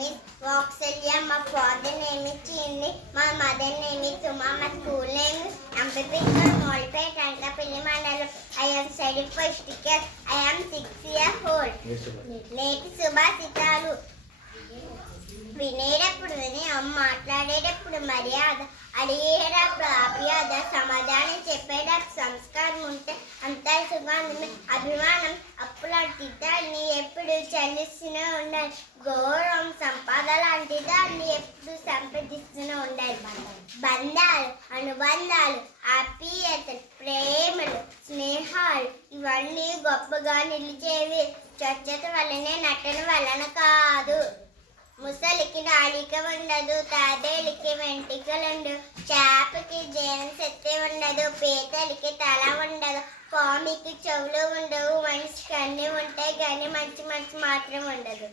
name is Voxelia. My father name is Chindi. My mother name is Suma. My school name is Ampipikar Molpet Antapilli Mandalam. I am studying for stickers. I am 6 years old. నేటి శుభాషితాలు. వినేటప్పుడు వినయం, మాట్లాడేటప్పుడు మర్యాద, అడిగేటప్పుడు ఆప్యాయత, సమాధానం చెప్పేటప్పుడు సంస్కారం ఉంటే అంతా సుగంధమే. అభిమానం అప్పుల దాన్ని ఎప్పుడు చెల్లిస్తూనే ఉండాలి. గౌరవం సంపాద లాంటి దాన్ని ఎప్పుడు సంపాదిస్తూనే ఉండాలి. బంధాలు, అనుబంధాలు, ఆప్యాయతలు, ప్రేమలు, స్నేహాలు ఇవన్నీ గొప్పగా నిలిచేవి. స్వచ్ఛత వల్లనే, నటన వలన కాదు. ముసలికి నాలిక ఉండదు, తాబేలికి వెంట్రుకలుండదు, చేపకి జీర్ణశక్తి ఉండదు, పీతలికి తల ఉండదు, పామికి చెవులు ఉండవు, మనిషికి అన్నీ ఉంటాయి కానీ మంచి మనసు మాత్రం ఉండదు.